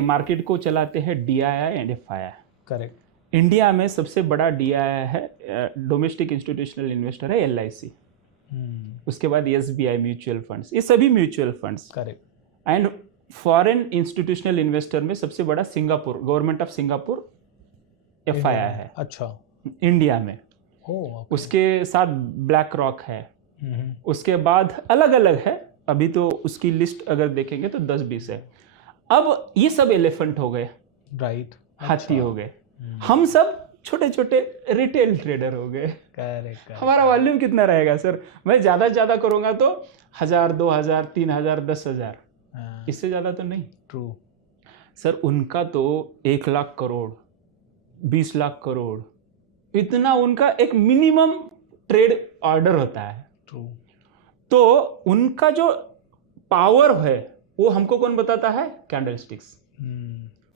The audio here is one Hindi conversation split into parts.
देखिए मार्केट को चलाते हैं DII and FII। Correct. India में सबसे बड़ा DII है, डोमेस्टिक इंस्टीट्यूशनल इन्वेस्टर है, LIC। उसके बाद SBI म्यूचुअल फंड्स, ये सभी mutual funds. Correct. And foreign institutional investor में सबसे बड़ा Singapore, government of Singapore FII है। अच्छा। इंडिया में। ओके। उसके साथ ब्लैक रॉक है। उसके बाद अलग अलग है, अभी तो उसकी लिस्ट अगर देखेंगे तो 10-20 है। अब ये सब एलिफेंट हो गए, राइट, हाथी हो गए। हम सब छोटे छोटे रिटेल ट्रेडर हो गए। करेक्ट। हमारा वॉल्यूम कितना रहेगा सर? मैं ज़्यादा से ज़्यादा करूँगा तो 1000, 2000, 3000, 10,000, इससे ज़्यादा तो नहीं। ट्रू सर, उनका तो 1 लाख करोड़, 20 लाख करोड़, इतना उनका एक मिनिमम ट्रेड ऑर्डर होता है। ट्रू। तो उनका जो पावर है वो हमको कौन बताता है? कैंडलस्टिक्स।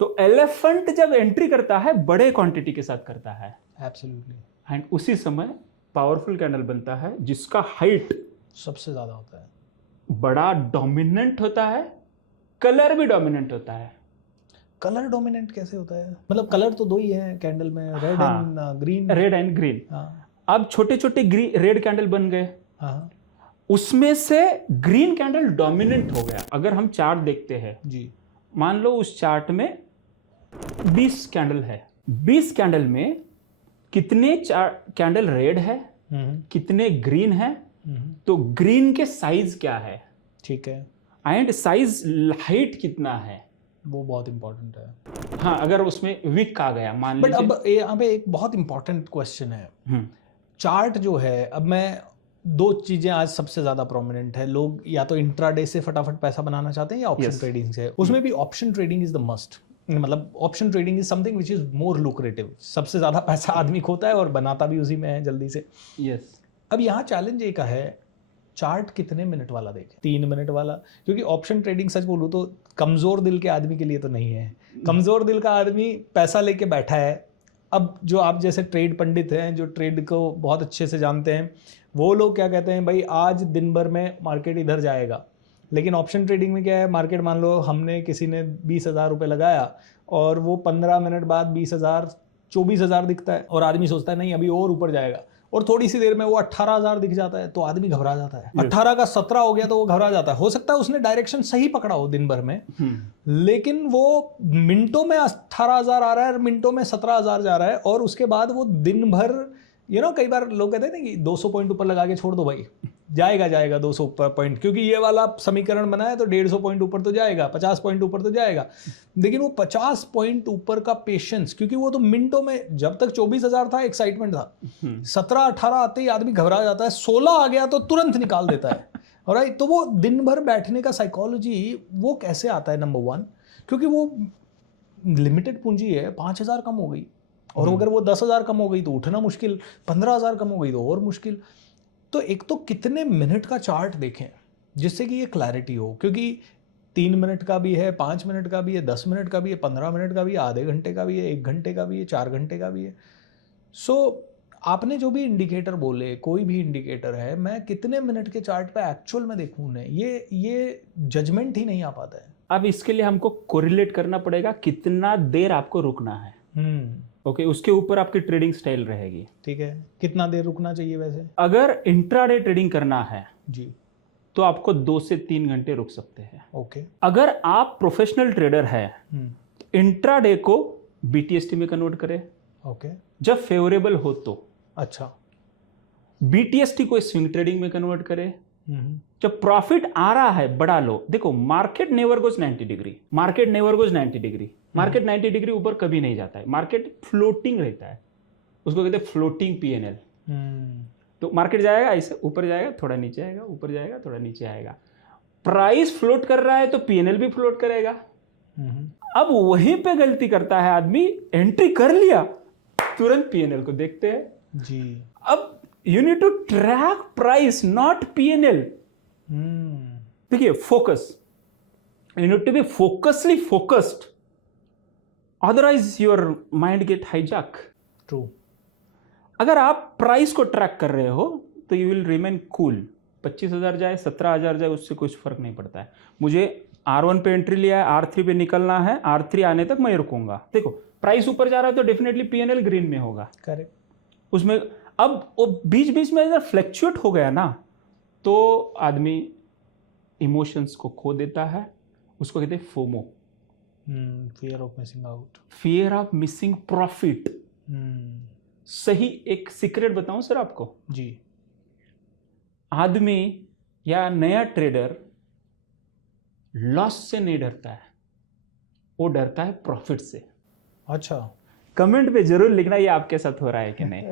तो एलिफेंट जब एंट्री करता है बड़े क्वांटिटी के साथ करता है, एब्सोल्युटली, एंड उसी समय पावरफुल कैंडल बनता है जिसका हाइट सबसे ज्यादा होता है, बड़ा डोमिनेंट होता है, कलर भी डोमिनेंट होता है। कलर डोमिनेंट कैसे होता है? मतलब कलर तो दो ही है कैंडल में, red and green. Red and green. हाँ। अब छोटे छोटे रेड कैंडल बन गए। हाँ। उसमें से ग्रीन कैंडल डोमिनेंट हो गया। अगर हम चार्ट देखते हैं जी, मान लो उस चार्ट में 20 कैंडल है, 20 कैंडल में कितने कैंडल रेड है, कितने ग्रीन है, तो ग्रीन के साइज क्या है, ठीक है, एंड साइज हाइट कितना है, वो बहुत इंपॉर्टेंट है। हाँ, अगर उसमें विक आ गया मान बट लीजिए। अब यहाँ पे एक बहुत इंपॉर्टेंट क्वेश्चन है। चार्ट जो है, अब मैं दो चीजें आज सबसे ज्यादा प्रोमिनेंट है, लोग या तो इंट्राडे से फटाफट पैसा बनाना चाहते हैं या ऑप्शन ट्रेडिंग से। उसमें भी option trading is the must, मतलब option trading is something which is more lucrative. सबसे ज्यादा पैसा आदमी खोता है और बनाता भी उसी में है जल्दी से। यस। अब यहाँ चैलेंज एक है, चार्ट कितने मिनट वाला देखें, 3 मिनट वाला? क्योंकि ऑप्शन ट्रेडिंग सच बोलूँ तो कमजोर दिल के आदमी के लिए तो नहीं है। कमजोर दिल का आदमी पैसा लेके बैठा है। अब जो आप जैसे ट्रेड पंडित हैं, जो ट्रेड को बहुत अच्छे से जानते हैं, वो लोग क्या कहते हैं, भाई आज दिन भर में मार्केट इधर जाएगा। लेकिन ऑप्शन ट्रेडिंग में क्या है, मार्केट मान लो हमने किसी ने 20,000 रुपये लगाया और वो 15 मिनट बाद 20,000 24,000 दिखता है और आदमी सोचता है नहीं अभी और ऊपर जाएगा, और थोड़ी सी देर में वो 18,000 दिख जाता है तो आदमी घबरा जाता है। 18 का 17 हो गया तो वो घबरा जाता है। हो सकता है उसने डायरेक्शन सही पकड़ा हो दिन भर में, लेकिन वो मिनटों में 18,000 आ रहा है, मिनटों में 17,000 जा रहा है, और उसके बाद वो दिन भर कई बार लोग कहते हैं ना कि 200 पॉइंट ऊपर लगा के छोड़ दो भाई, जाएगा 200 पॉइंट, क्योंकि ये वाला समीकरण बना है तो 150 पॉइंट ऊपर तो जाएगा, 50 पॉइंट ऊपर तो जाएगा। लेकिन वो 50 पॉइंट ऊपर का पेशेंस, क्योंकि वो तो मिनटों में, जब तक 24,000 था एक्साइटमेंट था, 17-18 आते ही आदमी घबरा जाता है, 16 आ गया तो तुरंत निकाल देता है। राइट। तो वो दिन भर बैठने का साइकोलॉजी वो कैसे आता है? नंबर 1, क्योंकि वो लिमिटेड पूंजी है, 5,000 कम हो गई, और अगर वो 10,000 कम हो गई तो उठना मुश्किल, 15,000 कम हो गई तो और मुश्किल। तो एक तो कितने मिनट का चार्ट देखें जिससे कि ये क्लैरिटी हो, क्योंकि 3 मिनट का भी है, 5 मिनट का भी है, 10 मिनट का भी है, 15 मिनट का भी है, आधे घंटे का भी है, 1 घंटे का भी है, 4 घंटे का भी है। सो आपने जो भी इंडिकेटर बोले, कोई भी इंडिकेटर है, मैं कितने मिनट के चार्ट पे एक्चुअल में देखूं ने, ये जजमेंट ही नहीं आ पाता है। अब इसके लिए हमको कोरिलेट करना पड़ेगा कितना देर आपको रुकना है। ओके, उसके ऊपर आपकी ट्रेडिंग स्टाइल रहेगी। ठीक है, कितना देर रुकना चाहिए वैसे? अगर इंट्राडे ट्रेडिंग करना है जी, तो आपको 2 से 3 घंटे रुक सकते हैं। ओके। अगर आप प्रोफेशनल ट्रेडर है, इंट्राडे को BTST में कन्वर्ट करें, ओके, जब फेवरेबल हो तो। अच्छा। BTST को स्विंग ट्रेडिंग में कन्वर्ट करें, जब प्रॉफिट आ रहा है बड़ा लो। देखो market never goes 90 degree, market never goes 90 degree, market 90 degree ऊपर कभी नहीं जाता है, मार्केट फ्लोटिंग रहता है, उसको कहते हैं फ्लोटिंग PNL। तो मार्केट जाएगा ऐसे, ऊपर जाएगा थोड़ा नीचे आएगा, ऊपर जाएगा थोड़ा नीचे आएगा। प्राइस फ्लोट कर रहा है तो PNL भी फ्लोट करेगा। अब वहीं पे गलती करता है आदमी, एंट्री कर लिया तुरंत PNL को देखते हैं जी। अब you need to track price not PNL। देखिए focus, you need to be focusly focused, otherwise your mind get hijack. True. अगर आप प्राइस को ट्रैक कर रहे हो तो यू विल रिमेन कूल। 25,000 जाए, 17,000 जाए, उससे कुछ फर्क नहीं पड़ता है। मुझे R1 पे एंट्री लिया है, R3 पे निकलना है, R3 आने तक मैं रुकूंगा। देखो प्राइस ऊपर जा रहा है तो डेफिनेटली P&L ग्रीन में होगा। करेक्ट। उसमें अब वो बीच बीच में अगर फ्लैक्चुएट हो गया ना तो आदमी इमोशंस को खो देता है, उसको कहते हैं FOMO, fear of missing out, fear of missing profit. सही एक सीक्रेट बताऊं सर आपको जी। आदमी या नया ट्रेडर लॉस से नहीं डरता है, वो डरता है प्रॉफिट से। अच्छा। कमेंट पे जरूर लिखना ये आपके साथ हो रहा है कि नहीं।